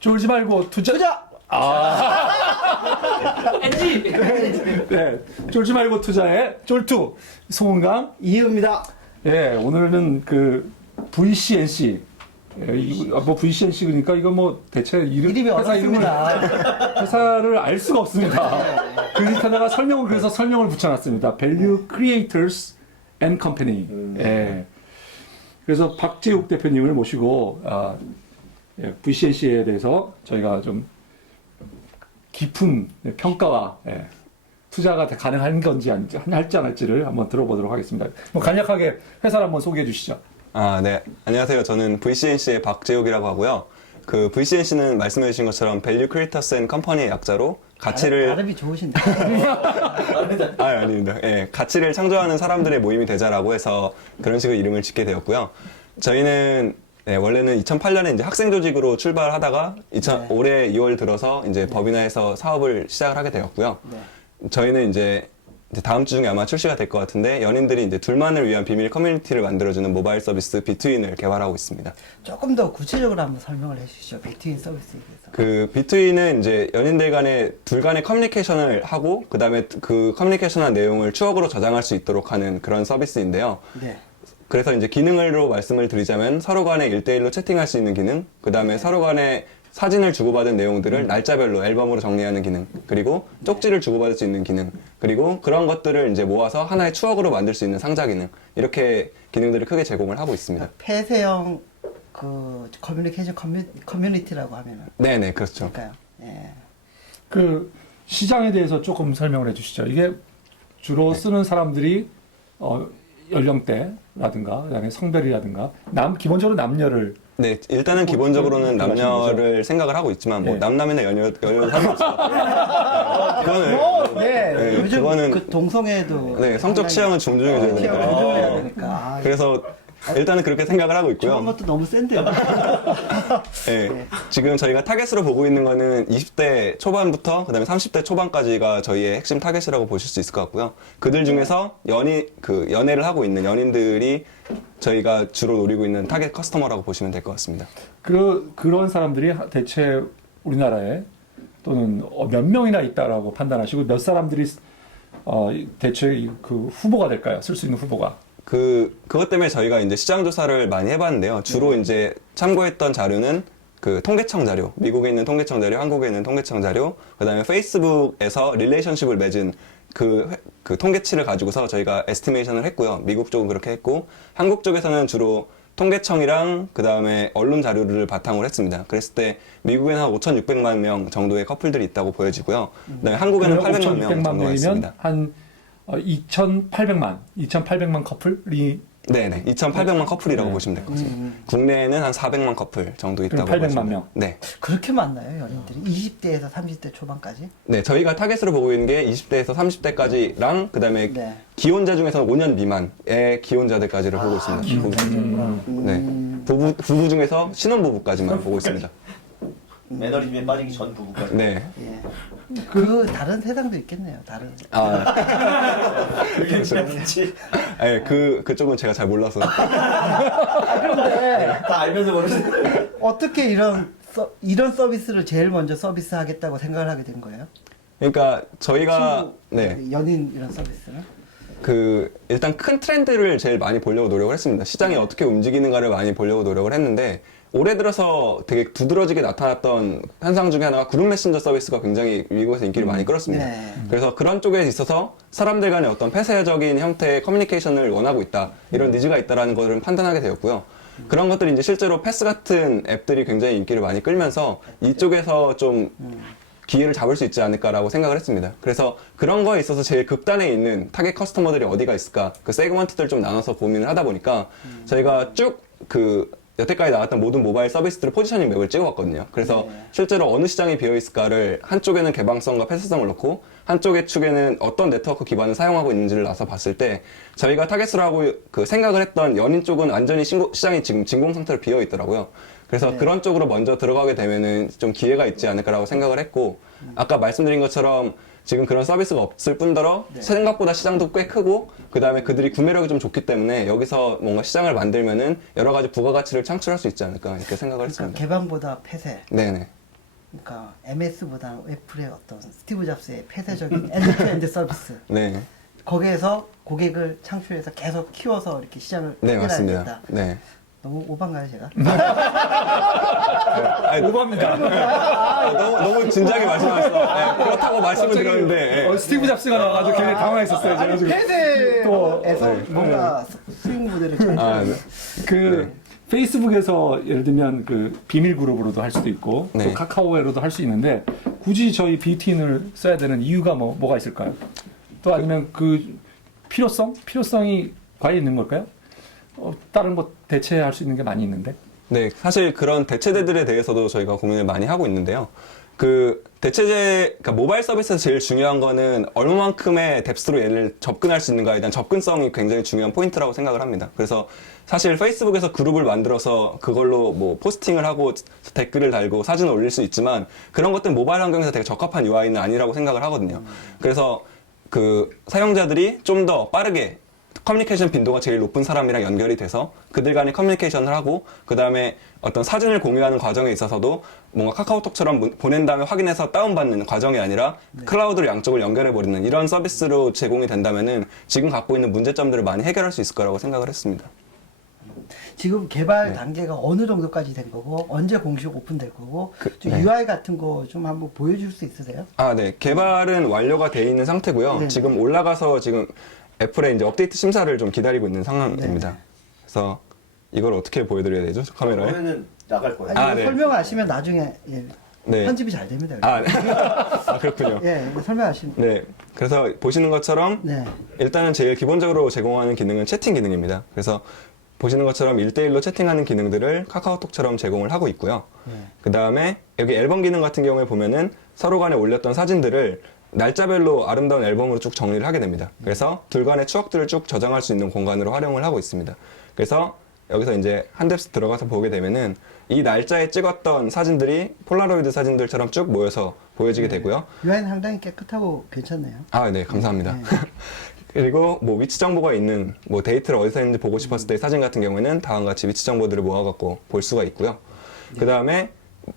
졸지 말고 투자. NG! 네, 졸지 말고 투자해. 쫄투. 송은강. 이유입니다. 예, 오늘은 그 VCNC. 예, 뭐 VCNC 그러니까 이거 뭐 대체 이름이 회사 이름을 어렵습니다. 회사를 알 수가 없습니다. 그 밑에다가 설명을 그래서 설명을 붙여놨습니다. Value Creators and Company. 예. 그래서 박재욱 대표님을 모시고 예, VCNC에 대해서 저희가 좀 깊은 평가와 투자가 가능한 건지 할지 안 할지를 한번 들어보도록 하겠습니다. 뭐 간략하게 회사를 한번 소개해 주시죠. 네. 안녕하세요. 저는 VCNC의 박재욱이라고 하고요. 그 VCNC는 말씀해주신 것처럼 Value Creators and Company의 약자로 가치를 발음이 좋으신데. 아닙니다. 예, 가치를 창조하는 사람들의 모임이 되자라고 해서 그런 식으로 이름을 짓게 되었고요. 저희는 원래는 2008년에 이제 학생 조직으로 출발하다가 올해 2월 들어서 이제 법인화해서 사업을 시작을 하게 되었고요. 저희는 이제 다음 주 중에 아마 출시가 될 것 같은데 연인들이 이제 둘만을 위한 비밀 커뮤니티를 만들어주는 모바일 서비스 비트윈을 개발하고 있습니다. 조금 더 구체적으로 한번 설명을 해주시죠. 비트윈 서비스에 대해서. 그 비트윈은 이제 연인들 간의 둘 간의 커뮤니케이션을 하고 그 다음에 그 커뮤니케이션한 내용을 추억으로 저장할 수 있도록 하는 그런 서비스인데요. 네. 그래서 이제 기능으로 말씀을 드리자면 서로 간에 1대1로 채팅할 수 있는 기능, 그 다음에 서로 간에 사진을 주고받은 내용들을 날짜별로 앨범으로 정리하는 기능, 그리고 쪽지를 주고받을 수 있는 기능, 그리고 그런 것들을 이제 모아서 하나의 추억으로 만들 수 있는 상자 기능, 이렇게 기능들을 크게 제공을 하고 있습니다. 폐쇄형 그 커뮤니케이션 커뮤니티라고 하면은. 네네, 그렇죠. 그러니까요. 예. 그 시장에 대해서 조금 설명을 해주시죠. 이게 주로 쓰는 사람들이 연령대라든가 그다음에 성별이라든가 기본적으로 남녀를 네, 일단은 기본적으로는 남녀를 생각을 하고 있지만 뭐 네. 남남이나 여녀 상관없어요. 그거는 네. 요즘 그거는 그 동성애도. 네, 성적 취향은 존중해줘야 취향을 되니까. 존중해야 되니까. 아, 그래서 일단은 그렇게 생각을 하고 저런 있고요. 것도 너무 센데요. 네, 지금 저희가 타겟으로 보고 있는 거는 20대 초반부터 그다음에 30대 초반까지가 저희의 핵심 타겟이라고 보실 수 있을 것 같고요. 그들 중에서 연애를 하고 있는 연인들이 저희가 주로 노리고 있는 타겟 커스터머라고 보시면 될 것 같습니다. 그런 사람들이 대체 우리나라에 또는 몇 명이나 있다라고 판단하시고 몇 사람들이 대체 그 후보가 될까요? 쓸 수 있는 후보가. 그것 때문에 저희가 이제 시장 조사를 많이 해봤는데요. 주로 이제 참고했던 자료는 그 통계청 자료, 미국에 있는 통계청 자료, 한국에 있는 통계청 자료, 그 다음에 페이스북에서 릴레이션십을 맺은 그 통계치를 가지고서 저희가 에스티메이션을 했고요. 미국 쪽은 그렇게 했고, 한국 쪽에서는 주로 통계청이랑 그 다음에 언론 자료를 바탕으로 했습니다. 그랬을 때 미국에는 한 5,600만 명 정도의 커플들이 있다고 보여지고요. 그다음에 한국에는 800만 명 정도가 있습니다. 한 2,800만 커플이 네네, 2,800만 커플이라고 보시면 될 것 같습니다. 국내에는 한 400만 커플 정도 있다고 그럼 800만 보시면 명. 네. 그렇게 많나요, 연인들이? 20대에서 30대 초반까지? 네, 저희가 타겟으로 보고 있는 게 20대에서 30대까지랑 그다음에 네. 기혼자 중에서는 5년 미만의 기혼자들까지를 보고 있습니다. 네, 부부 중에서 신혼부부까지만 보고 있습니다. 매너리즘에 빠지기 전 부부까지. 네. 예. 그 다른 세상도 있겠네요. 다른. 괜찮지. 네, 그쪽은 제가 잘 몰라서. 그런데 다 알면서 모르시는. 어떻게 이런 서비스를 제일 먼저 서비스하겠다고 생각을 하게 된 거예요? 그러니까 저희가 연인 이런 서비스는? 일단 큰 트렌드를 제일 많이 보려고 노력을 했습니다. 시장이 어떻게 움직이는가를 많이 보려고 노력을 했는데, 올해 들어서 되게 두드러지게 나타났던 현상 중에 하나가 그룹 메신저 서비스가 굉장히 미국에서 인기를 많이 끌었습니다. 네. 그래서 그런 쪽에 있어서 사람들 간의 어떤 폐쇄적인 형태의 커뮤니케이션을 원하고 있다, 이런 니즈가 있다는 것을 판단하게 되었고요. 그런 것들이 이제 실제로 패스 같은 앱들이 굉장히 인기를 많이 끌면서 이쪽에서 좀 기회를 잡을 수 있지 않을까라고 생각을 했습니다. 그래서 그런 거에 있어서 제일 극단에 있는 타겟 커스터머들이 어디가 있을까, 그 세그먼트들 좀 나눠서 고민을 하다 보니까 저희가 쭉 여태까지 나왔던 모든 모바일 서비스들을 포지셔닝 맵을 찍어봤거든요. 그래서 실제로 어느 시장이 비어있을까를 한쪽에는 개방성과 폐쇄성을 넣고 한쪽의 축에는 어떤 네트워크 기반을 사용하고 있는지를 나서 봤을 때 저희가 타겟으로 하고 생각을 했던 연인 쪽은 완전히 시장이 지금 진공 상태로 비어있더라고요. 그래서 그런 쪽으로 먼저 들어가게 되면은 좀 기회가 있지 않을까라고 생각을 했고, 아까 말씀드린 것처럼 지금 그런 서비스가 없을 뿐더러 생각보다 시장도 꽤 크고 그다음에 그들이 구매력이 좀 좋기 때문에 여기서 뭔가 시장을 만들면은 여러 가지 부가가치를 창출할 수 있지 않을까 이렇게 생각을 했습니다. 개방보다 폐쇄. 네네. 그러니까 MS보다는 애플의 어떤 스티브 잡스의 폐쇄적인 엔드-투엔드 서비스. 네. 거기에서 고객을 창출해서 계속 키워서 이렇게 시장을 네, 해결해야 맞습니다. 된다. 네. 너무 오반가요, 제가? 아니, 오버입니다. 너무 진지하게 말씀하셨어. 네, 그렇다고 말씀을 드렸는데. 예. 스티브 잡스가 나와가지고 굉장히 당황했었어요. 제가 지금. 폐쇄에서 네. 뭔가 스윙 모델을 창출. 아, 네. 그 페이스북에서 예를 들면 그 비밀 그룹으로도 할 수도 있고 네. 또 카카오에로도 할 수 있는데 굳이 저희 뷰티인을 써야 되는 이유가 뭐가 있을까요? 또 아니면 그 필요성이 과연 있는 걸까요? 다른 뭐 대체할 수 있는 게 많이 있는데. 네, 사실 그런 대체제들에 대해서도 저희가 고민을 많이 하고 있는데요. 그 그러니까 모바일 서비스에서 제일 중요한 거는 얼마만큼의 뎁스로 얘를 접근할 수 있는가에 대한 접근성이 굉장히 중요한 포인트라고 생각을 합니다. 그래서 사실 페이스북에서 그룹을 만들어서 그걸로 뭐 포스팅을 하고 댓글을 달고 사진을 올릴 수 있지만 그런 것들은 모바일 환경에서 되게 적합한 UI는 아니라고 생각을 하거든요. 그래서 그 사용자들이 좀 더 빠르게 커뮤니케이션 빈도가 제일 높은 사람이랑 연결이 돼서 그들 간에 커뮤니케이션을 하고 그 다음에 어떤 사진을 공유하는 과정에 있어서도 뭔가 카카오톡처럼 보낸 다음에 확인해서 다운받는 과정이 아니라 클라우드로 양쪽을 연결해버리는 이런 서비스로 제공이 된다면은 지금 갖고 있는 문제점들을 많이 해결할 수 있을 거라고 생각을 했습니다. 지금 개발 단계가 어느 정도까지 된 거고 언제 공식 오픈될 거고 좀 네. UI 같은 거 좀 한번 보여줄 수 있으세요? 아, 네. 개발은 완료가 돼 있는 상태고요. 네네. 지금 올라가서 지금 애플의 이제 업데이트 심사를 좀 기다리고 있는 상황입니다. 네네. 그래서 이걸 어떻게 보여드려야 되죠? 카메라에? 그러면은 나갈 거예요. 아니, 아, 네. 설명하시면 나중에 예, 네. 편집이 잘 됩니다. 아, 네. 아, 그렇군요. 예, 설명하시면. 네. 그래서 보시는 것처럼 네. 일단은 제일 기본적으로 제공하는 기능은 채팅 기능입니다. 그래서 보시는 것처럼 1대1로 채팅하는 기능들을 카카오톡처럼 제공을 하고 있고요. 네. 그 다음에 여기 앨범 기능 같은 경우에 보면은 서로 간에 올렸던 사진들을 날짜별로 아름다운 앨범으로 쭉 정리를 하게 됩니다. 그래서 둘 간의 추억들을 쭉 저장할 수 있는 공간으로 활용을 하고 있습니다. 그래서 여기서 이제 한 뎁스 들어가서 보게 되면은 이 날짜에 찍었던 사진들이 폴라로이드 사진들처럼 쭉 모여서 보여지게 되고요. UI는 상당히 깨끗하고 괜찮네요. 아, 네, 감사합니다. 네. 그리고 뭐 위치 정보가 있는 뭐 데이트를 어디서 했는지 보고 싶었을 때 사진 같은 경우에는 다음과 같이 위치 정보들을 모아갖고 볼 수가 있고요. 그 다음에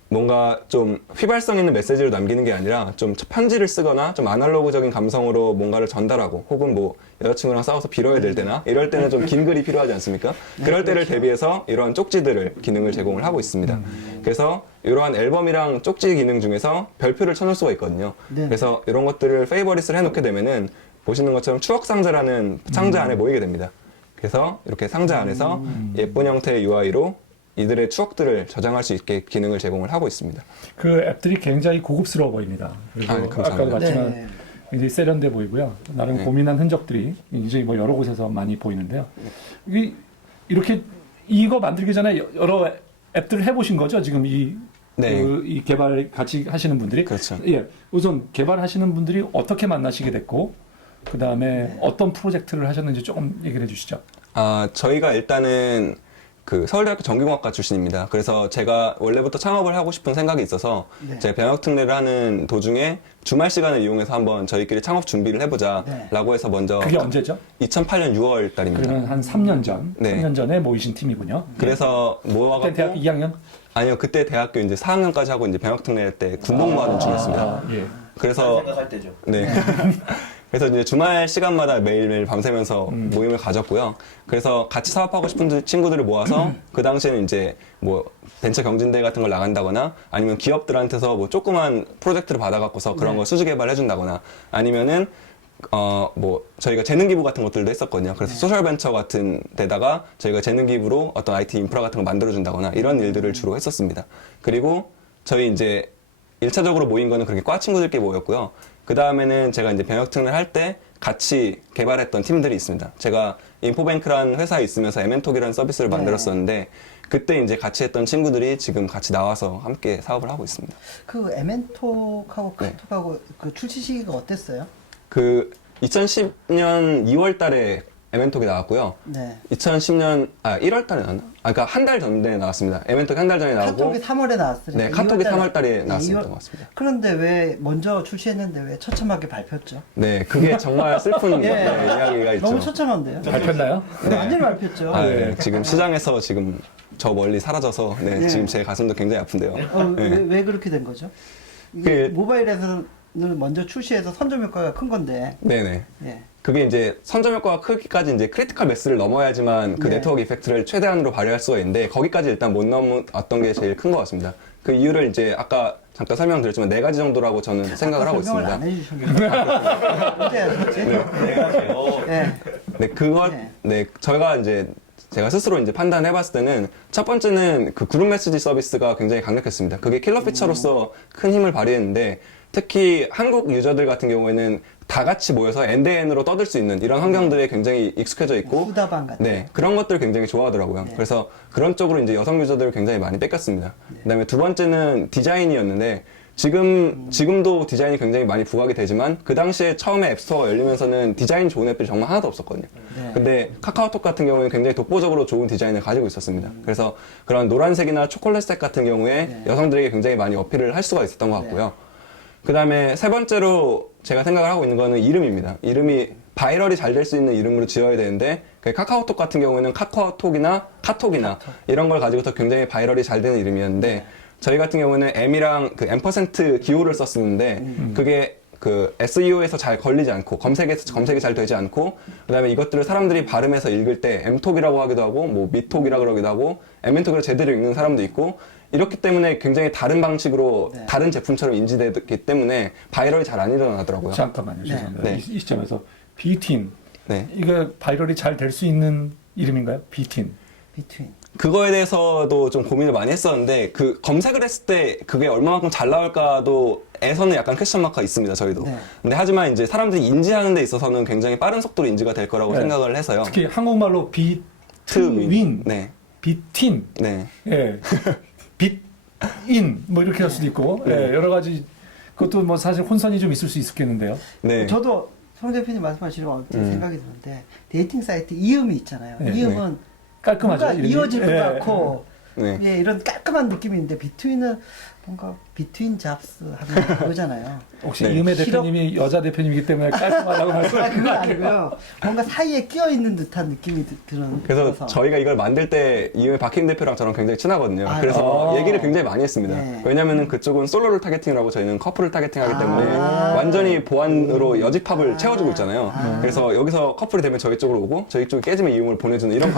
뭔가 좀 휘발성 있는 메시지를 남기는 게 아니라 좀 편지를 쓰거나 좀 아날로그적인 감성으로 뭔가를 전달하고 혹은 뭐 여자친구랑 싸워서 빌어야 될 때나 이럴 때는 좀 긴 글이 필요하지 않습니까? 그럴 때를 대비해서 이런 쪽지들을 기능을 제공을 하고 있습니다. 그래서 이러한 앨범이랑 쪽지 기능 중에서 별표를 쳐놓을 수가 있거든요. 네. 그래서 이런 것들을 페이버릿을 해놓게 되면은 보시는 것처럼 추억 상자라는 상자 안에 모이게 됩니다. 그래서 이렇게 상자 안에서 예쁜 형태의 UI로 이들의 추억들을 저장할 수 있게 기능을 제공을 하고 있습니다. 그 앱들이 굉장히 고급스러워 보입니다. 그리고 아, 네, 감사합니다. 아까도 봤지만 네. 굉장히 세련돼 보이고요. 나름 네. 고민한 흔적들이 이제 뭐 여러 곳에서 많이 보이는데요. 이렇게 이거 만들기 전에 여러 앱들을 해보신 거죠? 지금 네. 이 개발 같이 하시는 분들이? 그렇죠. 예. 우선 개발하시는 분들이 어떻게 만나시게 됐고, 그 다음에 어떤 프로젝트를 하셨는지 조금 얘기를 해주시죠. 아, 저희가 일단은 그 서울대학교 전기공학과 출신입니다. 그래서 제가 원래부터 창업을 하고 싶은 생각이 있어서 네. 제가 병역 특례를 하는 도중에 주말 시간을 이용해서 한번 저희끼리 창업 준비를 네. 해보자라고 해서 먼저 그게 언제죠? 2008년 6월 달입니다. 그러면 한 3년 전, 네. 3년 전에 모이신 팀이군요. 그래서 그때 모아갖고 대학 2학년? 아니요, 그때 대학교 이제 4학년까지 하고 이제 병역 특례 때 군복무하는 중이었습니다. 예. 그래서 생각할 때죠. 네. 그래서 이제 주말 시간마다 매일매일 밤새면서 모임을 가졌고요. 그래서 같이 사업하고 싶은 친구들을 모아서 그 당시에는 이제 뭐 벤처 경진대회 같은 걸 나간다거나 아니면 기업들한테서 뭐 조그만 프로젝트를 받아갖고서 그런 걸 수주 개발해준다거나 아니면은 뭐 저희가 재능 기부 같은 것들도 했었거든요. 그래서 소셜 벤처 같은 데다가 저희가 재능 기부로 어떤 IT 인프라 같은 걸 만들어준다거나 이런 일들을 주로 했었습니다. 그리고 저희 이제 1차적으로 모인 거는 그렇게 과 친구들끼리 모였고요. 그 다음에는 제가 이제 병역 특례를 할 때 같이 개발했던 팀들이 있습니다. 제가 인포뱅크라는 회사에 있으면서 에멘톡이라는 서비스를 만들었었는데 그때 이제 같이 했던 친구들이 지금 같이 나와서 함께 사업을 하고 있습니다. 그 에멘톡하고 네. 카톡하고 그 출시 시기가 어땠어요? 그 2010년 2월 달에 에멘톡이 나왔고요. 네. 2010년 1월 달에 나왔나? 그러니까 한 달 전에 나왔습니다. 에멘톡이 한 달 전에 나오고 카톡이 3월에 나왔으니까. 네, 카톡이 2월 3월 달에 네, 나왔습니다. 2월. 맞습니다. 그런데 왜 먼저 출시했는데 왜 처참하게 발표했죠? 네, 그게 정말 슬픈 예. 네, 이야기가 있죠. 너무 처참한데요? 발표했나요? 완전히 발표했죠. 아, 네. 지금 시장에서 지금 저 멀리 사라져서 네, 네. 지금 제 가슴도 굉장히 아픈데요. 왜 그렇게 된 거죠? 이게 모바일에서는 먼저 출시해서 선점 효과가 큰 건데. 네네. 예. 그게 이제 선점 효과가 크기까지 이제 크리티컬 매스를 넘어야지만 그 네. 네트워크 이펙트를 최대한으로 발휘할 수가 있는데 거기까지 일단 못 넘어왔던 게 제일 큰 것 같습니다. 그 이유를 이제 아까 잠깐 설명드렸지만 4가지 정도라고 저는 생각을 하고 설명을 있습니다. 안 해주셨는데. 어제 하셨지? 내가요. 예. 네, 그것, 네. 네, 저희가 이제 제가 스스로 이제 판단해봤을 때는 첫 번째는 그 그룹 메시지 서비스가 굉장히 강력했습니다. 그게 킬러 피처로서 큰 힘을 발휘했는데 특히 한국 유저들 같은 경우에는 다 같이 모여서 엔드엔으로 떠들 수 있는 이런 환경들에 굉장히 익숙해져 있고 후다방 같은. 네, 그런 것들을 굉장히 좋아하더라고요. 네. 그래서 그런 쪽으로 이제 여성 유저들을 굉장히 많이 뺏겼습니다. 그다음에 두 번째는 디자인이었는데 지금도 디자인이 굉장히 많이 부각이 되지만 그 당시에 처음에 앱스토어가 열리면서는 디자인 좋은 앱들이 정말 하나도 없었거든요. 네. 근데 카카오톡 같은 경우에는 굉장히 독보적으로 좋은 디자인을 가지고 있었습니다. 그래서 그런 노란색이나 초콜릿색 같은 경우에 네. 여성들에게 굉장히 많이 어필을 할 수가 있었던 것 같고요. 그 다음에 세 번째로 제가 생각을 하고 있는 거는 이름입니다. 이름이 바이럴이 잘 될 수 있는 이름으로 지어야 되는데 그 카카오톡 같은 경우에는 카카오톡이나 카톡이나 이런 걸 가지고서 굉장히 바이럴이 잘 되는 이름이었는데 저희 같은 경우는 M이랑 그 M% 기호를 썼었는데 그게 그 SEO에서 잘 걸리지 않고 검색이 잘 되지 않고 그다음에 이것들을 사람들이 발음해서 읽을 때 M톡이라고 하기도 하고 뭐 미톡이라 그러기도 하고 MN톡으로 제대로 읽는 사람도 있고 이렇기 때문에 굉장히 다른 방식으로 네. 다른 제품처럼 인지되기 때문에 바이럴이 잘 안 일어나더라고요. 잠깐만요. 죄송합니다. 네. 이 시점에서 비틴. 네. 이거 바이럴이 잘 될 수 있는 이름인가요? 비틴. 비트윈. 그거에 대해서도 좀 고민을 많이 했었는데 그 검색을 했을 때 그게 얼마만큼 잘 나올까도 에서는 약간 퀘스천 마크가 있습니다. 저희도. 네. 근데 하지만 이제 사람들이 인지하는 데 있어서는 굉장히 빠른 속도로 인지가 될 거라고 네. 생각을 해서요. 특히 한국말로 비트윈, 네. 비틴, 네. 예, 빗인 뭐 이렇게 할 수도 있고 예, 여러 가지 그것도 뭐 사실 혼선이 좀 있을 수 있겠는데요. 네. 저도 송 대표님 말씀하시는 거 생각이 드는데 데이팅 사이트 이음이 있잖아요. 네, 이음은 깔끔하죠. 뭔가 이름이. 이어질 것 예, 같고 네. 예, 이런 깔끔한 느낌인데 비트윈은 뭔가 비트윈 잡스 하면 그거잖아요. 혹시 네. 이음의 대표님이 여자 대표님이기 때문에 깔끔하다고 아, 말씀하시는 그건 거 아니고요? 아니고요. 뭔가 사이에 끼어 있는 듯한 느낌이 드는. 그래서 저희가 이걸 만들 때 이음의 박희인 대표랑 저랑 굉장히 친하거든요. 아, 그래서 아. 얘기를 굉장히 많이 했습니다. 네. 왜냐면은 그쪽은 솔로를 타겟팅을 하고 저희는 커플을 타겟팅하기 때문에 아. 완전히 보안으로 여집합을 채워주고 있잖아요. 그래서 여기서 커플이 되면 저희 쪽으로 오고 저희 쪽이 깨지면 이음을 보내주는 이런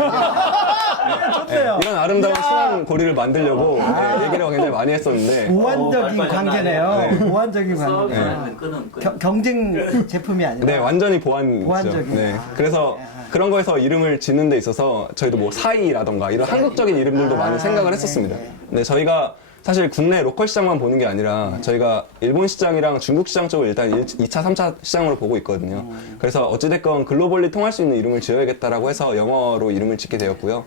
좋네요. 이런 아름다운 순환 고리를 만들려고 네, 얘기를 굉장히 많이 했었는데 보완적인 말빨 관계네요. 네. 보완적인 관계. 서비스는 끄는 경쟁 제품이 아니라. 네, 완전히 보완이죠. 보완적인. 네. 아, 그래서 네. 그런 거에서 이름을 짓는 데 있어서 저희도 뭐 사이라던가 이런 한국적인 이름들도 많이 생각을 네, 했었습니다. 네. 근데 저희가 사실 국내 로컬 시장만 보는 게 아니라 저희가 일본 시장이랑 중국 시장 쪽을 일단 2차, 3차 시장으로 보고 있거든요. 그래서 어찌됐건 글로벌리 통할 수 있는 이름을 지어야겠다라고 해서 영어로 이름을 짓게 되었고요.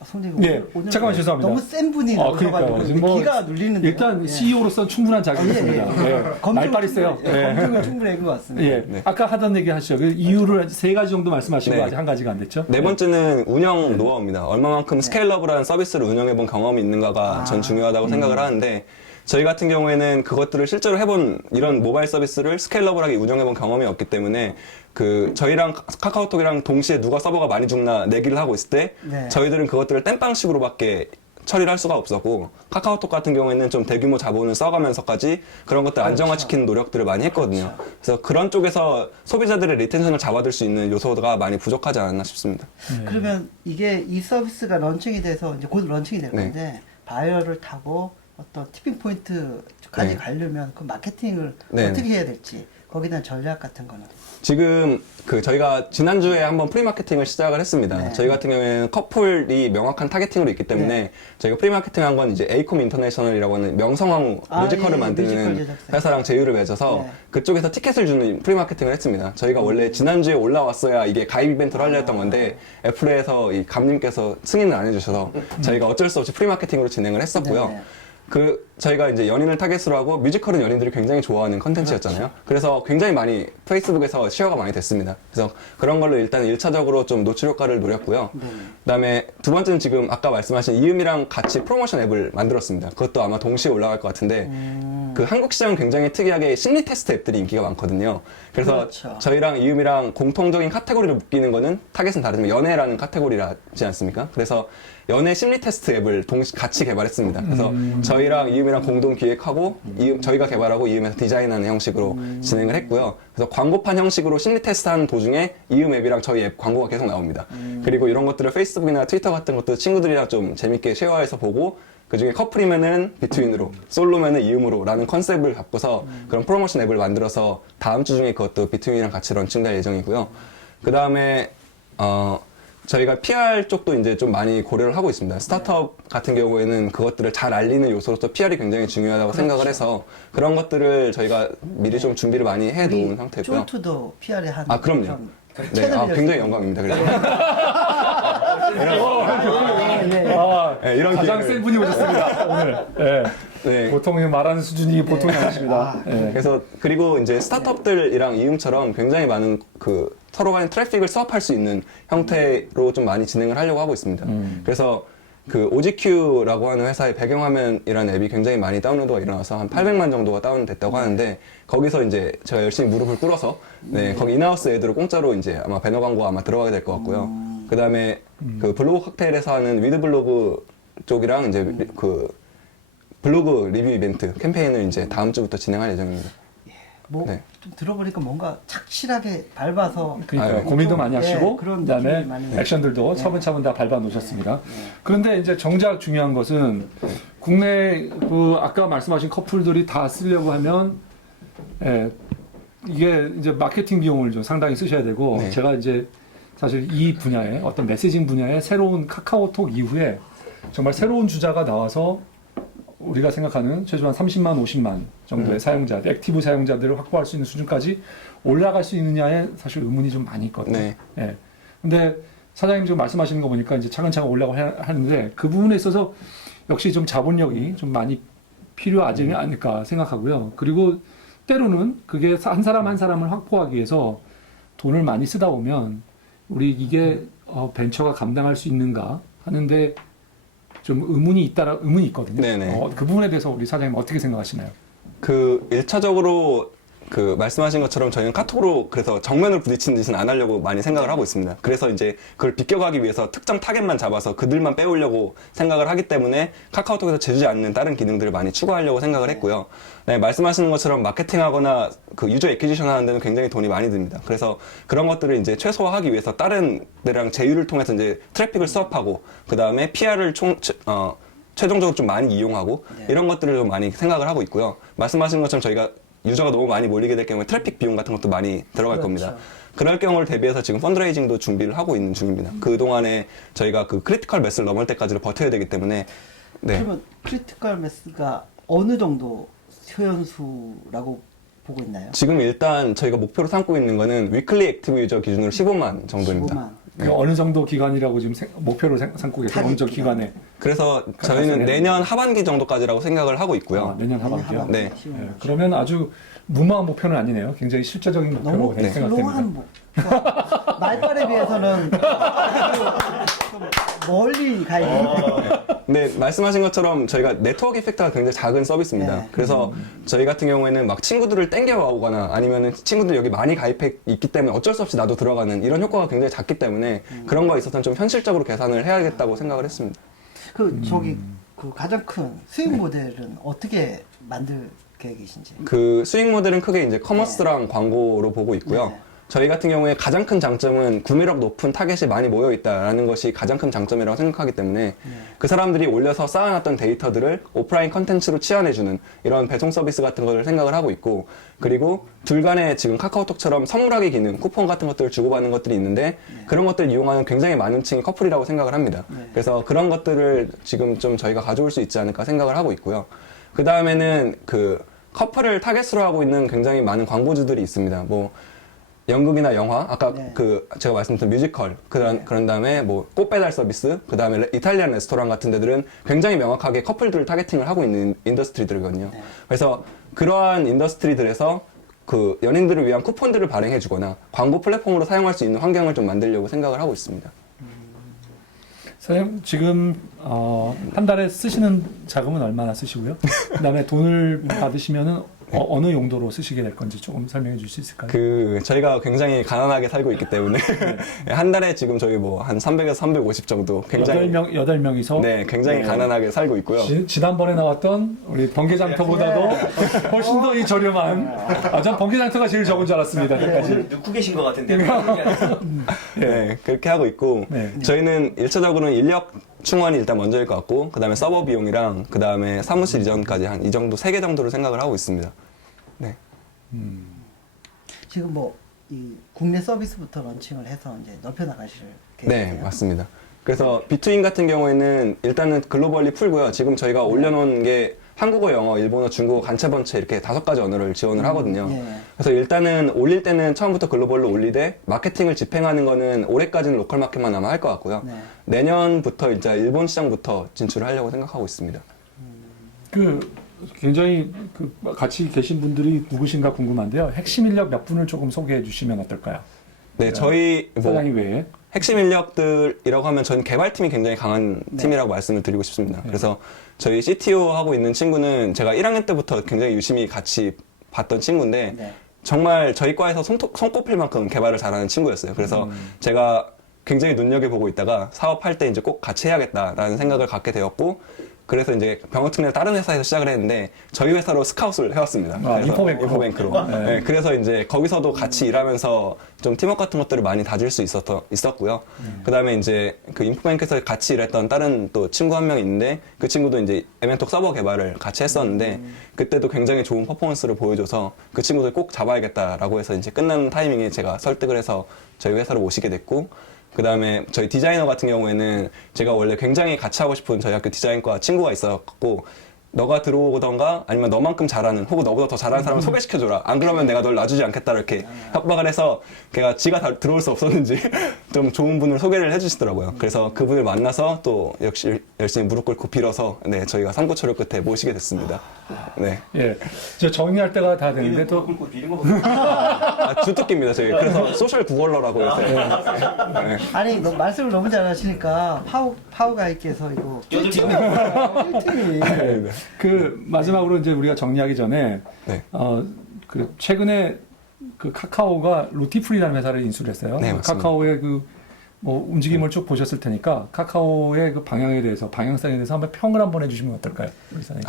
선생님 네, 오늘 잠깐만 죄송합니다. 너무 센 분이 그러니까요. 나오셔가지고 지금 뭐 기가 눌리는데 일단 CEO로서는 충분한 자격이 있습니다. 예. 말빨이 세요. 예. 검증은 충분히 한것 같습니다. 예. 아까 하던 얘기 하시죠. 그 이유를 3가지 정도 말씀하시고 네. 아직 1가지가 안 됐죠? 네 번째는 운영 노하우입니다. 얼마만큼 스케일러블한 서비스를 운영해본 경험이 있는가가 전 중요하다고 생각을 하는데 저희 같은 경우에는 그것들을 실제로 해본 이런 모바일 서비스를 스케일러블하게 운영해본 경험이 없기 때문에 그 저희랑 카카오톡이랑 동시에 누가 서버가 많이 죽나 내기를 하고 있을 때 네. 저희들은 그것들을 땜빵식으로밖에 처리를 할 수가 없었고 카카오톡 같은 경우에는 좀 대규모 자본을 써가면서까지 그런 것들 안정화시키는 노력들을 많이 했거든요. 그래서 그런 쪽에서 소비자들의 리텐션을 잡아둘 수 있는 요소가 많이 부족하지 않았나 싶습니다. 그러면 이게 이 서비스가 런칭이 돼서 이제 곧 런칭이 될 네. 건데 바이어를 타고 어떤 티핑 포인트까지 네. 가려면 그 마케팅을 네. 어떻게 해야 될지 거기에 대한 전략 같은 거는 지금 그 저희가 지난주에 한번 프리마케팅을 시작을 했습니다. 네. 저희 같은 경우에는 커플이 명확한 타겟팅으로 있기 때문에 네. 저희가 프리마케팅 한 건 이제 에이콤 인터내셔널이라고 하는 명성황후 아, 뮤지컬을 예, 뮤지컬 만드는 제작사. 회사랑 제휴를 맺어서 네. 그쪽에서 티켓을 주는 프리마케팅을 했습니다. 저희가 원래 지난주에 올라왔어야 이게 가입 이벤트를 하려 했던 건데 애플에서 이 감님께서 승인을 안 해주셔서 저희가 어쩔 수 없이 프리마케팅으로 진행을 했었고요. 네. 그 저희가 이제 연인을 타겟으로 하고 뮤지컬은 연인들이 굉장히 좋아하는 컨텐츠였잖아요. 그래서 굉장히 많이 페이스북에서 시어가 많이 됐습니다. 그래서 그런 걸로 일단 1차적으로 좀 노출 효과를 노렸고요. 그다음에 두 번째는 지금 아까 말씀하신 이음이랑 같이 프로모션 앱을 만들었습니다. 그것도 아마 동시에 올라갈 것 같은데 그 한국 시장은 굉장히 특이하게 심리 테스트 앱들이 인기가 많거든요. 그래서 그렇죠. 저희랑 이음이랑 공통적인 카테고리를 묶이는 거는 타겟은 다르지만 연애라는 카테고리라지 않습니까? 그래서 연애 심리 테스트 앱을 같이 개발했습니다. 그래서 저희랑 이음이랑 공동 기획하고 저희가 개발하고 이음에서 디자인하는 형식으로 진행을 했고요. 그래서 광고판 형식으로 심리 테스트하는 도중에 이음 앱이랑 저희 앱 광고가 계속 나옵니다. 그리고 이런 것들을 페이스북이나 트위터 같은 것도 친구들이랑 좀 재밌게 쉐어해서 보고 그중에 커플이면은 비트윈으로, 솔로면은 이음으로라는 컨셉을 갖고서 그런 프로모션 앱을 만들어서 다음 주 중에 그것도 비트윈이랑 같이 런칭될 예정이고요. 그 다음에 저희가 PR 쪽도 이제 좀 많이 고려를 하고 있습니다. 스타트업 같은 경우에는 그것들을 잘 알리는 요소로서 PR이 굉장히 중요하다고 생각을 해서 그런 것들을 저희가 미리 좀 준비를 많이 해 놓은 상태고요. 쫄투도 PR에 한 아, 그럼요. 그런 네, 채널이 굉장히 영광입니다. 그래서 네, 이런 가장 기회를- 센 분이 오셨습니다 오늘. 예. 네. 보통 말하는 수준이 보통이 아니십니다. 예. 그래서 그리고 이제 스타트업들이랑 이음처럼 굉장히 많은 그 서로 간의 트래픽을 수합할 수 있는 형태로 좀 많이 진행을 하려고 하고 있습니다. 그래서 그 OGQ라고 하는 회사의 배경화면이라는 앱이 굉장히 많이 다운로드가 일어나서 한 800만 정도가 다운됐다고 하는데 거기서 이제 제가 열심히 무릎을 꿇어서 네, 거기 인하우스 애들을 공짜로 이제 아마 배너 광고 아마 들어가게 될 것 같고요. 그 다음에 그 블로그 칵테일에서 하는 위드 블로그 쪽이랑 이제 그 블로그 리뷰 이벤트 캠페인을 이제 다음 주부터 진행할 예정입니다. 뭐 네. 좀 들어보니까 뭔가 착실하게 밟아서 그러니까 아, 고민도 좀, 많이 하시고 그런 그다음에 느낌이 많이 액션들도 차분차분 다 밟아 놓으셨습니다. 그런데 이제 정작 중요한 것은 국내 그 아까 말씀하신 커플들이 다 쓰려고 하면 이게 이제 마케팅 비용을 좀 상당히 쓰셔야 되고 네. 제가 이제 사실 이 분야에 어떤 메시징 분야에 새로운 카카오톡 이후에 정말 새로운 주자가 나와서 우리가 생각하는 최소한 30만, 50만 정도의 사용자들, 액티브 사용자들을 확보할 수 있는 수준까지 올라갈 수 있느냐에 사실 의문이 좀 많이 있거든요. 네. 예. 근데 사장님 지금 말씀하시는 거 보니까 이제 차근차근 하는데 그 부분에 있어서 역시 좀 자본력이 좀 많이 필요하지 않을까 생각하고요. 그리고 때로는 그게 한 사람 한 사람을 확보하기 위해서 돈을 많이 쓰다 보면 우리 이게 벤처가 감당할 수 있는가 하는데 좀 의문이 있거든요. 네네. 그 부분에 대해서 우리 사장님 어떻게 생각하시나요? 그 1차적으로 그 말씀하신 것처럼 저희는 카톡으로 그래서 정면을 부딪히는 짓은 안 하려고 많이 생각을 하고 있습니다. 그래서 이제 그걸 비껴가기 위해서 특정 타겟만 잡아서 그들만 빼오려고 생각을 하기 때문에 카카오톡에서 제주지 않는 다른 기능들을 많이 추가하려고 생각을 했고요. 네, 말씀하시는 것처럼 마케팅하거나 그 유저 애퀴지션 하는 데는 굉장히 돈이 많이 듭니다. 그래서 그런 것들을 이제 최소화하기 위해서 다른 데랑 제휴를 통해서 이제 트래픽을 수합하고 그 다음에 PR을 최종적으로 좀 많이 이용하고 이런 것들을 좀 많이 생각을 하고 있고요. 말씀하신 것처럼 저희가 유저가 너무 많이 몰리게 될 경우에 트래픽 비용 같은 것도 많이 들어갈 겁니다. 그럴 경우를 대비해서 지금 펀드레이징도 준비를 하고 있는 중입니다. 그동안에 저희가 그 크리티컬 매스를 넘을 때까지를 버텨야 되기 때문에 네. 그러면 크리티컬 매스가 어느 정도 효연수라고 보고 있나요? 지금 일단 저희가 목표로 삼고 있는 거는 위클리 액티브 유저 기준으로 15만 정도입니다. 15만. 그 어느 정도 기간이라고 지금 목표로 삼고 계세요? 어느 정도 기간에? 그래서 저희는 내년 하반기 정도까지라고 생각을 하고 있고요. 내년 하반기요? 하반기. 네. 예, 그러면 아주 무모한 목표는 아니네요. 굉장히 실제적인 목표로 너무 생각됩니다. 슬로우한 목표. 말빨에 비해서는 좀 멀리 가 있는. 네, 말씀하신 것처럼 저희가 네트워크 이펙트가 굉장히 작은 서비스입니다. 네. 그래서 저희 같은 경우에는 막 친구들을 땡겨오거나 아니면은 친구들 여기 많이 가입해 있기 때문에 어쩔 수 없이 나도 들어가는 이런 효과가 굉장히 작기 때문에 그런 거에 있어서는 좀 현실적으로 계산을 해야겠다고 생각을 했습니다. 그 가장 큰 수익 모델은 어떻게 만들 계획이신지. 그 수익 모델은 크게 이제 커머스랑 광고로 보고 있고요. 네. 저희 같은 경우에 가장 큰 장점은 구매력 높은 타겟이 많이 모여 있다라는 것이 가장 큰 장점이라고 생각하기 때문에 그 사람들이 올려서 쌓아놨던 데이터들을 오프라인 컨텐츠로 치환해주는 이런 배송 서비스 같은 걸 생각을 하고 있고 그리고 둘 간에 지금 카카오톡처럼 선물하기 기능, 쿠폰 같은 것들을 주고받는 것들이 있는데 그런 것들을 이용하는 굉장히 많은 층이 커플이라고 생각을 합니다. 그래서 그런 것들을 지금 좀 저희가 가져올 수 있지 않을까 생각을 하고 있고요. 그 다음에는 그 커플을 타겟으로 하고 있는 굉장히 많은 광고주들이 있습니다. 뭐 연극이나 영화, 아까 네. 그 제가 말씀드린 뮤지컬, 그런 다음에 뭐 꽃배달 서비스, 그 다음에 이탈리안 레스토랑 같은 데들은 굉장히 명확하게 커플들을 타겟팅을 하고 있는 인더스트리들이거든요. 그래서 그러한 인더스트리들에서 그 연인들을 위한 쿠폰들을 발행해주거나 광고 플랫폼으로 사용할 수 있는 환경을 좀 만들려고 생각을 하고 있습니다. 선생님 지금 한 달에 쓰시는 자금은 얼마나 쓰시고요? 그다음에 돈을 받으시면은 어느 용도로 쓰시게 될 건지 조금 설명해 줄 수 있을까요? 저희가 굉장히 가난하게 살고 있기 때문에 한 달에 지금 저희 뭐 한 300에서 350 정도 굉장히 8명이서 네, 굉장히 가난하게 살고 있고요. 지난번에 나왔던 우리 번개장터보다도 훨씬 더 이 저렴한 전 번개장터가 제일 적은 줄 알았습니다. 오늘 넣고 계신 것 같은데. 네, 그렇게 하고 있고 네. 저희는 1차적으로는 인력 충원이 일단 먼저일 것 같고 그 다음에 서버 비용이랑 그 다음에 사무실 이전까지 한 이 정도 3개 정도를 생각을 하고 있습니다. 네. 지금 뭐 이 국내 서비스부터 런칭을 해서 이제 넓혀 나가실 네, 계획이에요? 맞습니다. 그래서 비투인 같은 경우에는 일단은 글로벌리 풀고요. 지금 저희가 올려놓은 게 한국어, 영어, 일본어, 중국어, 간체번체 이렇게 5가지 언어를 지원을 하거든요. 예. 그래서 일단은 올릴 때는 처음부터 글로벌로 올리되 마케팅을 집행하는 거는 올해까지는 로컬 마켓만 아마 할 것 같고요. 네. 내년부터 이제 일본 시장부터 진출을 하려고 생각하고 있습니다. 굉장히 같이 계신 분들이 누구신가 궁금한데요. 핵심 인력 몇 분을 조금 소개해 주시면 어떨까요? 네, 저희 뭐 사장님 외에. 핵심 인력들이라고 하면 전 개발팀이 굉장히 강한 팀이라고 말씀을 드리고 싶습니다. 그래서 저희 CTO 하고 있는 친구는 제가 1학년 때부터 굉장히 유심히 같이 봤던 친구인데 네. 정말 저희 과에서 손꼽힐 만큼 개발을 잘하는 친구였어요. 그래서 제가 굉장히 눈여겨보고 있다가 사업할 때 이제 꼭 같이 해야겠다라는 생각을 갖게 되었고 그래서 이제 병원특례 다른 회사에서 시작을 했는데 저희 회사로 스카웃을 해왔습니다. 그래서 인포뱅크로. 네, 그래서 이제 거기서도 같이 일하면서 좀 팀워크 같은 것들을 많이 다질 수 있었고요. 그 다음에 이제 그 인포뱅크에서 같이 일했던 다른 또 친구 한 명 있는데 그 친구도 이제 에멘톡 서버 개발을 같이 했었는데 그때도 굉장히 좋은 퍼포먼스를 보여줘서 그 친구들 꼭 잡아야겠다라고 해서 이제 끝나는 타이밍에 제가 설득을 해서 저희 회사로 모시게 됐고 그 다음에 저희 디자이너 같은 경우에는 제가 원래 굉장히 같이 하고 싶은 저희 학교 디자인과 친구가 있었고 너가 들어오던가 아니면 너만큼 잘하는 혹은 너보다 더 잘하는 사람을 소개시켜줘라. 안 그러면 내가 널 놔주지 않겠다 이렇게 협박을 해서 걔가 지가 다 들어올 수 없었는지 좀 좋은 분을 소개를 해주시더라고요. 그래서 그분을 만나서 또 역시 열심히 무릎 꿇고 빌어서 네, 저희가 삼고초려 끝에 모시게 됐습니다. 네. 예. 저 정리할 때가 다 됐는데 또 꿀꿀 비는 거 보니까. 주특기입니다 저희. 그래서 소셜 구걸러라고 해서. 네. 아니 말씀을 너무 잘하시니까 파우가이께서 이거 껴들죠. 1팀이 네. 마지막으로 이제 우리가 정리하기 전에 네. 최근에 카카오가 루티풀이라는 회사를 인수를 했어요. 네, 맞습니다. 카카오의 뭐 움직임을 쭉 보셨을 테니까 카카오의 그 방향에 대해서 방향성에 대해서 한번 평을 한번 해주시면 어떨까요? 우리 사장님.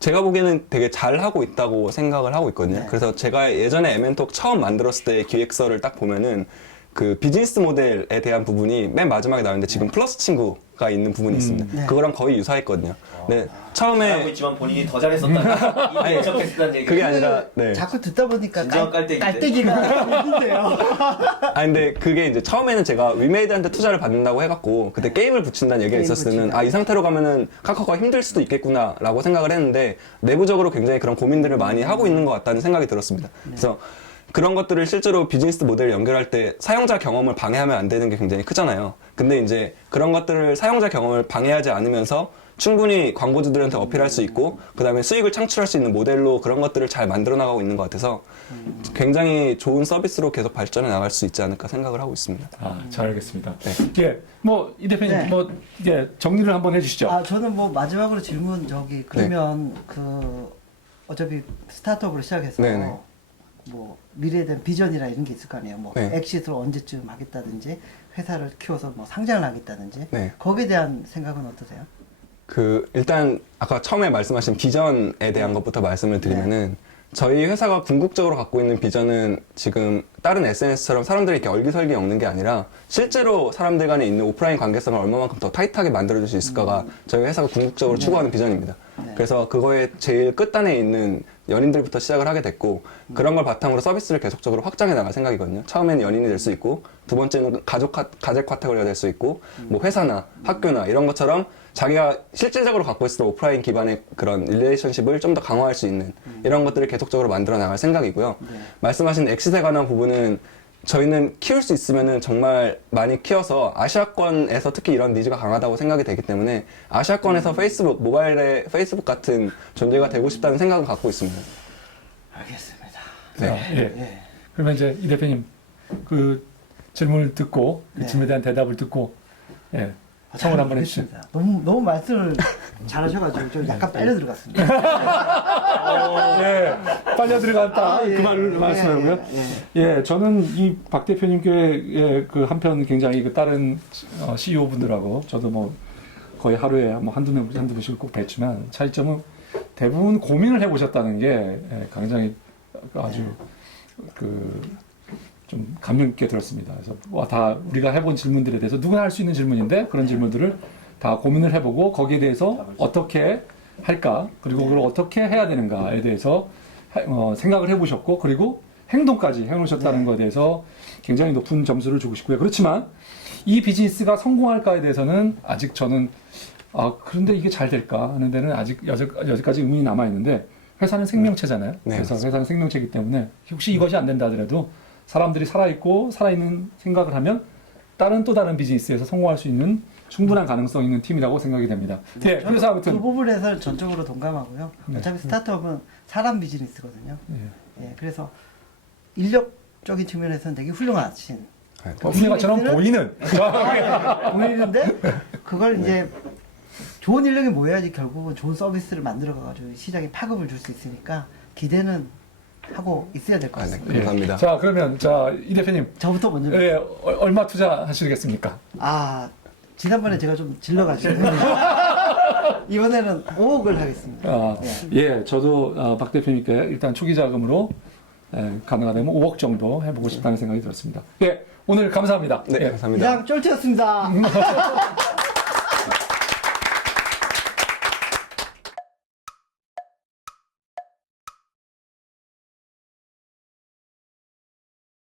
제가 보기에는 되게 잘 하고 있다고 생각을 하고 있거든요. 네. 그래서 제가 예전에 에멘톡 처음 만들었을 때 기획서를 딱 보면은 그 비즈니스 모델에 대한 부분이 맨 마지막에 나오는데 지금 플러스 친구가 있는 부분이 있습니다. 네. 그거랑 거의 유사했거든요. 네, 잘하고 처음에 있지만 본인이 더 잘했었다. 이미 예측했다는 얘기. 그게 아니라 네. 자꾸 듣다 보니까 진정한 깔때기인데. 깔때기가 있는데요. 근데 그게 이제 처음에는 제가 위메이드한테 투자를 받는다고 해갖고 그때 게임을 붙인다는 얘기가 게임 있었을 때는 붙인다. 이 상태로 가면은 카카오가 힘들 수도 있겠구나라고 생각을 했는데 내부적으로 굉장히 그런 고민들을 많이 하고 있는 것 같다는 생각이 들었습니다. 그래서 그런 것들을 실제로 비즈니스 모델을 연결할 때 사용자 경험을 방해하면 안 되는 게 굉장히 크잖아요. 근데 이제 그런 것들을 사용자 경험을 방해하지 않으면서 충분히 광고주들한테 어필할 수 있고 그 다음에 수익을 창출할 수 있는 모델로 그런 것들을 잘 만들어 나가고 있는 것 같아서 굉장히 좋은 서비스로 계속 발전해 나갈 수 있지 않을까 생각을 하고 있습니다. 잘 알겠습니다. 네. 예, 이 대표님, 네. 정리를 한번 해주시죠. 저는 뭐 마지막으로 질문 그러면 어차피 스타트업으로 시작해서 네네. 뭐 미래에 대한 비전이라 이런 게 있을 거 아니에요. 뭐 네. 엑시트를 언제쯤 하겠다든지 회사를 키워서 뭐 상장을 하겠다든지 네. 거기에 대한 생각은 어떠세요? 일단 아까 처음에 말씀하신 비전에 대한 것부터 말씀을 드리면은 저희 회사가 궁극적으로 갖고 있는 비전은 지금 다른 SNS처럼 사람들이 이렇게 얼기설기 엮는 게 아니라 실제로 사람들 간에 있는 오프라인 관계성을 얼마만큼 더 타이트하게 만들어줄 수 있을까가 저희 회사가 궁극적으로 추구하는 비전입니다. 그래서 그거의 제일 끝단에 있는 연인들부터 시작을 하게 됐고 그런 걸 바탕으로 서비스를 계속적으로 확장해 나갈 생각이거든요. 처음에는 연인이 될 수 있고 두 번째는 가족 카테고리가 될 수 있고 뭐 회사나 학교나 이런 것처럼 자기가 실질적으로 갖고 있었던 오프라인 기반의 그런 릴레이션십을 좀 더 강화할 수 있는 이런 것들을 계속적으로 만들어 나갈 생각이고요. 말씀하신 엑시트에 관한 부분은 저희는 키울 수 있으면은 정말 많이 키워서 아시아권에서 특히 이런 니즈가 강하다고 생각이 되기 때문에 아시아권에서 페이스북, 모바일의 페이스북 같은 존재가 되고 싶다는 생각을 갖고 있습니다. 알겠습니다. 예. 그러면 이제 이 대표님 질문을 듣고 그 질문에 대한 대답을 듣고 예, 청을 한번 해주시죠. 알겠습니다. 너무 말씀을 잘하셔가지고 좀 약간 빨려 들어갔습니다. 예, 빨려 들어갔다. 예, 그 말을 예, 말씀하고요. 예, 예, 저는 이 박 대표님께 그 한편 굉장히 그 다른 CEO 분들하고 저도 뭐 거의 하루에 뭐 한두 번씩 꼭 뵀지만 차이점은 대부분 고민을 해보셨다는 게 굉장히 아주 좀 감명 깊게 들었습니다. 그래서 다 우리가 해본 질문들에 대해서 누구나 할 수 있는 질문인데 그런 질문들을 다 고민을 해보고 거기에 대해서 어떻게 할까 그리고 그걸 어떻게 해야 되는가에 대해서 생각을 해보셨고 그리고 행동까지 해놓으셨다는 것에 대해서 굉장히 높은 점수를 주고 싶고요. 그렇지만 이 비즈니스가 성공할까에 대해서는 아직 저는 그런데 이게 잘 될까 하는 데는 아직 여기까지 의문이 남아있는데 회사는 생명체잖아요. 네, 그래서 맞습니다. 회사는 생명체이기 때문에 혹시 이것이 안 된다 하더라도 사람들이 살아있고 살아있는 생각을 하면 또 다른 비즈니스에서 성공할 수 있는 충분한 가능성 있는 팀이라고 생각이 됩니다. 네, 그래서 그 아무튼 부분에서 전적으로 동감하고요. 네. 어차피 스타트업은 사람 비즈니스거든요. 예. 예, 그래서 인력적인 측면에서는 되게 훌륭하신 훌륭한처럼 보이는 보이는데 그걸 이제 좋은 인력이 모여야지 결국은 좋은 서비스를 만들어가지고 시장에 파급을 줄 수 있으니까 기대는 하고 있어야 될 것 네, 같습니다. 감사합니다. 자, 그러면 이 대표님 저부터 먼저. 예, 얼마 투자하시겠습니까? 지난번에 제가 좀 질러가지고 이번에는 5억을 하겠습니다. 예, 저도 박 대표님께 일단 초기 자금으로 가능하다면 5억 정도 해보고 싶다는 생각이 들었습니다. 예, 오늘 감사합니다. 네, 예. 감사합니다. 이상 쫄트였습니다.